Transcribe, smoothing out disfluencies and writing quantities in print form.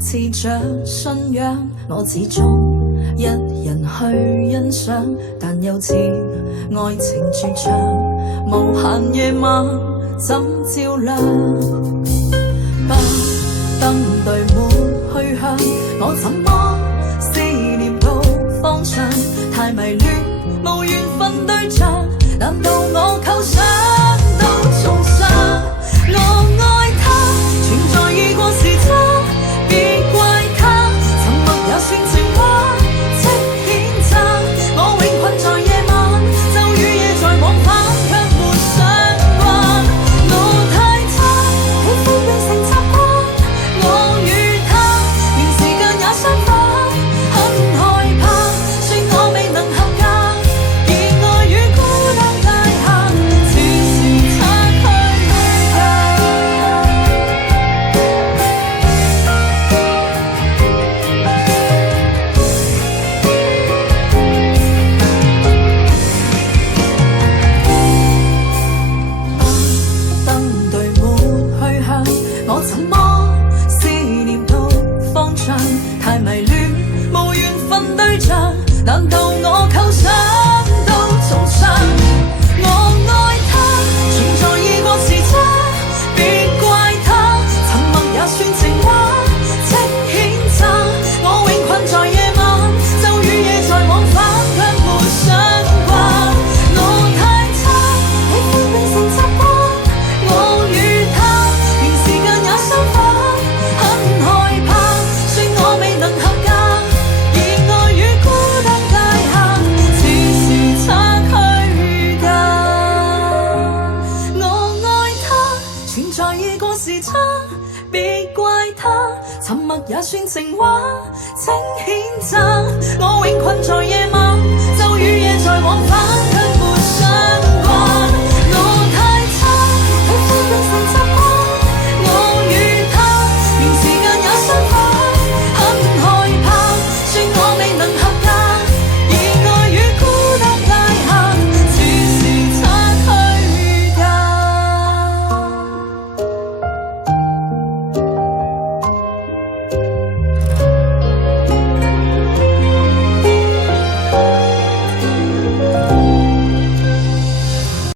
持着信仰，我始終一人去欣賞，但又似愛情絕唱，無限夜晚怎照亮？不登對沒去向，我怎麼思念到方向？太迷戀無緣分對象，難道我構想都重生？我愛他，存在已過時差，別怪他，沉默也算情話，即譴責我永困在夜晚，晝與夜在往返，卻沒相關。我太差，喜歡變成習慣，我與他連時間也相反，很害怕說我未能合格，而愛與孤單界限似是差距遠近。燈對沒去向，我怎麼思念到方向？太迷戀無緣分對象，難道我構想都重傷？我愛他，存在已過時差，別怪他，沉默也算情話，即譴責我永困在夜晚，晝與夜在往返，卻沒相關。我太差，喜歡變成習慣，我與他連時間也相反，很害怕說我未能合格，而愛與孤單界限似是差距遠近。我愛他，存在已過時差，別怪他，沉默也算情話，請譴責我永困在夜晚，晝與夜在往返。